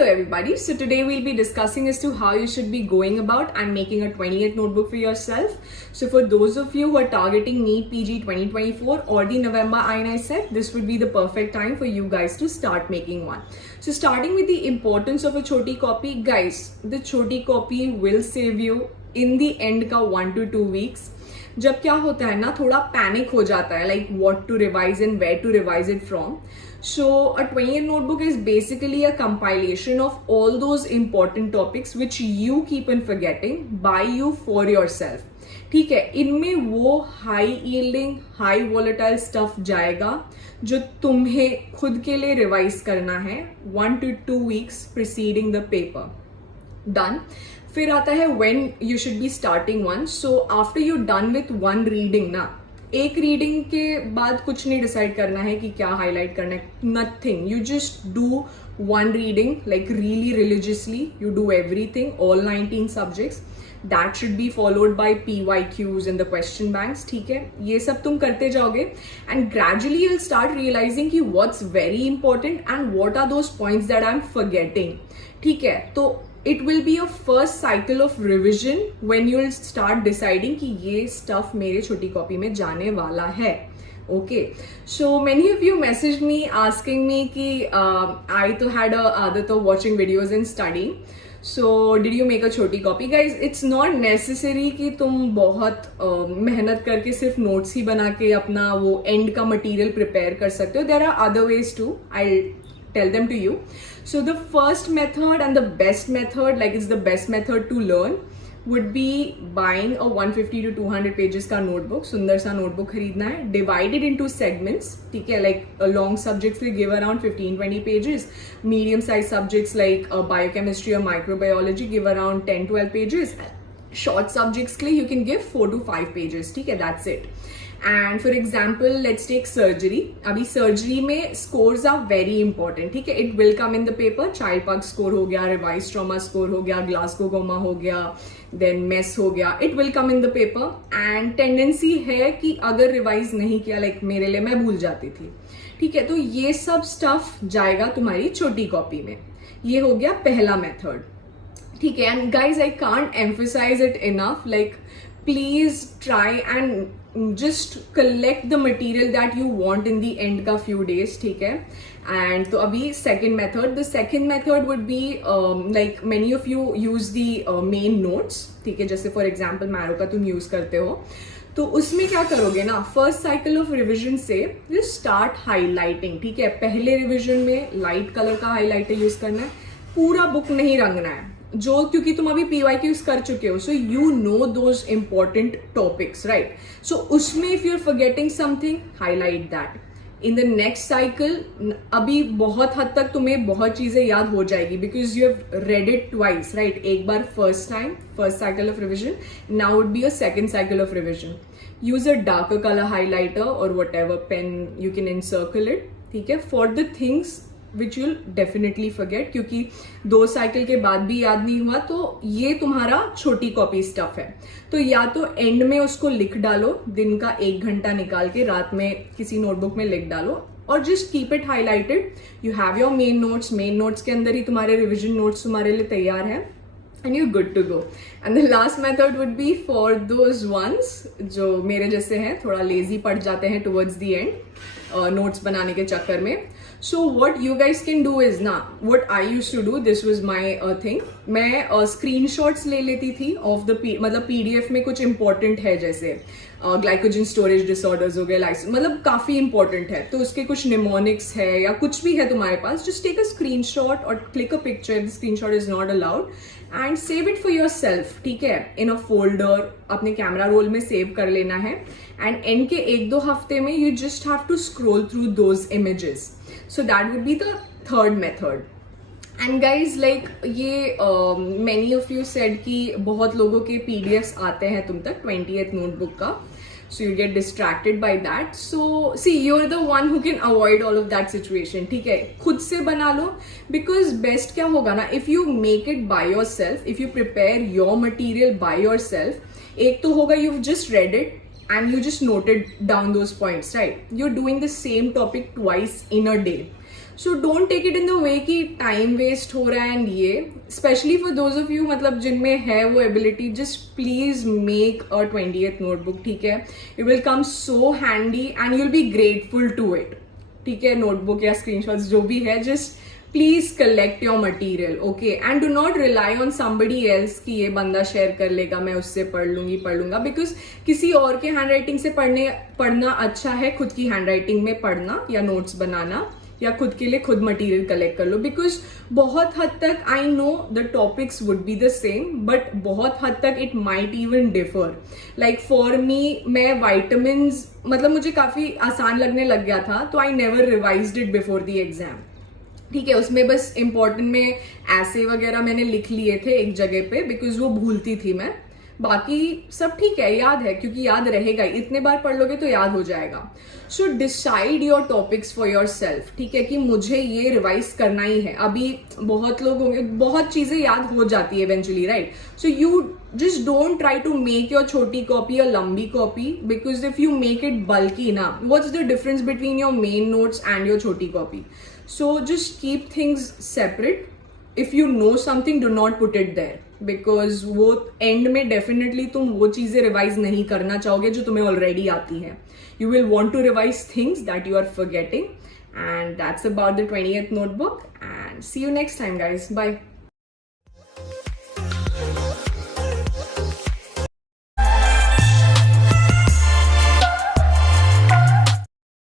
Hello everybody, so today we'll be discussing as to how you should be going about and making a 28th notebook for yourself. So for those of you who are targeting NEET PG 2024 or the November INI set, this would be the perfect time for you guys to start making one. So starting with the importance of a choti copy, guys, the choti copy will save you in the end का 1 to 2 weeks. जब क्या होता है ना, थोड़ा panic हो जाता है, like what to revise and where to revise it from. So a 28 notebook is basically a compilation of all those important topics which you keep on forgetting by you for yourself. ठीक है, इनमें वो high yielding, high volatile stuff जाएगा जो तुम्हें खुद के लिए रिवाइज करना है 1 to 2 weeks preceding the paper. Done. फिर आता है when you should be starting one. So after you're done with one reading ना, एक रीडिंग के बाद कुछ नहीं डिसाइड करना है कि क्या हाईलाइट करना है, nothing. You just do one reading like really religiously. You do everything, all 19 subjects. That should be followed by PYQs in the question banks. ठीक है, ये सब तुम करते जाओगे and gradually you will start realising कि what's very important and what are those points that I am forgetting. ठीक है, तो it will be a first cycle of revision when you will start deciding कि ये stuff मेरे छोटी copy में जाने वाला है. Okay, so many of you messaged me asking me कि I तो had a आदत of watching videos and studying. So did you make a छोटी copy? Guys, it's not necessary कि तुम बहुत मेहनत करके सिर्फ नोट्स ही बना के अपना वो एंड का मटेरियल प्रिपेयर कर सकते हो. There are other ways too. I'll tell them to you. So the first method and the best method, like it's the best method to learn, would be buying a 150 to 200 pages का notebook. सुंदर सा notebook खरीदना है, divided into segments. ठीक है, like long subjects will give around 15-20 pages. Medium size subjects like biochemistry or microbiology give around 10-12 pages. Short subjects के लिए you can give 4 to 5 pages. ठीक है, that's it. And for example, let's take surgery. अभी surgery में scores are very important. ठीक है, it will come in the paper. Child Pug score हो गया, revised trauma score हो गया, Glasgow-Coma हो गया, then MES हो गया. It will come in the paper. And tendency है कि अगर revise नहीं किया, like मेरे लिए, मैं भूल जाती थी. ठीक है, तो ये सब stuff जाएगा तुम्हारी छोटी कॉपी में. ये हो गया पहला मेथड. ठीक है, and guys, I can't emphasize it enough. Like, please try and just collect the material that you want in the end का few days. ठीक है, and तो अभी second method. The second method would be like many of you use the main notes. ठीक है, जैसे for example Marrow का तुम use करते हो, तो उसमें क्या करोगे ना, फर्स्ट साइकिल ऑफ रिविजन से यू स्टार्ट हाईलाइटिंग. ठीक है, पहले रिविजन में लाइट कलर का हाईलाइटर यूज करना है, पूरा बुक नहीं रंगना है, जो क्योंकि तुम अभी PYQs कर चुके हो, so you know those important topics, right. So उसमें if you are forgetting something, highlight that. In the next cycle अभी बहुत हद तक तुम्हें बहुत चीजें याद हो जाएगी because you have read it twice, right. एक बार first time, first cycle of revision, now would be a second cycle of revision. Use a darker colour highlighter और whatever pen you can encircle it. ठीक है, for the things which you'll definitely forget, क्योंकि 2 cycle के बाद भी याद नहीं हुआ तो ये तुम्हारा छोटी कॉपी स्टफ है. तो या तो एंड में उसको लिख डालो, दिन का 1 घंटा निकाल के रात में किसी नोटबुक में लिख डालो और just keep it highlighted. You have your main notes के अंदर ही तुम्हारे रिविजन नोट्स तुम्हारे लिए तैयार है and you're good to go. And the last method would be for those ones जो मेरे जैसे हैं, थोड़ा लेजी पड़ जाते हैं towards the end नोट्स बनाने के चक्कर में. So what you guys can do is ना, what I used to do, this was my thing, मैं screenshots ले लेती थी of the मतलब PDF में कुछ important है, जैसे ग्लाइकोजन स्टोरेज डिसऑर्डर्स हो गए, मतलब काफी इंपॉर्टेंट है, तो उसके कुछ निमोनिक्स है या कुछ भी है तुम्हारे पास, जस्ट टेक अ स्क्रीनशॉट और click a picture. The screenshot is not allowed and save it for yourself. ठीक है, इन अ फोल्डर अपने कैमरा रोल में सेव कर लेना है एंड एंड के 1-2 हफ्ते में you just have to scroll through those images. So that would be the third method. And guys, like ये मैनी ऑफ यू सेड कि बहुत लोगों के PDFs आते हैं तुम तक 28th नोटबुक का, so you get distracted by that. So see, you're the one who can avoid all of that situation. ठीक है, खुद से बना लो, because best क्या होगा ना, if you make it by yourself, if you prepare your material by yourself, एक तो होगा you've just read it and you just noted down those points, right. You're doing the same topic twice in a day. So don't take it in the way कि time waste हो रहा है and ये specially for those of you मतलब जिनमें है वो ability, just please make a 20th notebook, ठीक है. It will come so handy and you will be grateful to it, ठीक है. नोटबुक या स्क्रीनशॉट्स जो भी है, just please collect your material, okay. And do not rely on somebody else कि ये बंदा शेयर कर लेगा, मैं उससे पढ़ लूंगा, बिकॉज किसी और के हैंड राइटिंग से पढ़ना अच्छा है खुद की हैंड राइटिंग में पढ़ना या नोट्स बनाना, या खुद के लिए खुद मटेरियल कलेक्ट कर लो. बिकॉज बहुत हद तक I know the topics would be the same, but बहुत हद तक it might even differ. Like for me, मैं वाइटामिन्स मतलब मुझे काफी आसान लगने लग गया था, तो I never revised it before the exam, ठीक है. उसमें बस इंपॉर्टेंट में ऐसे वगैरह मैंने लिख लिए थे एक जगह पे, बिकॉज वो भूलती थी मैं. बाकी सब ठीक है, याद है, क्योंकि याद रहेगा, इतने बार पढ़ लोगे तो याद हो जाएगा. So decide your topics for yourself, ठीक है, कि मुझे ये रिवाइज करना ही है. अभी बहुत लोग होंगे, बहुत चीजें याद हो जाती है eventually, right. So you just don't try to make your छोटी copy a लंबी copy, because if you make it bulky ना, what's the difference between your main notes and your छोटी copy? So just keep things separate. If you know something, do not put it there, because वो end में definitely तुम वो चीजें revise नहीं करना चाहोगे जो तुम्हें already आती हैं. You will want to revise things that you are forgetting. And that's about the 20th notebook, and see you next time, guys. Bye.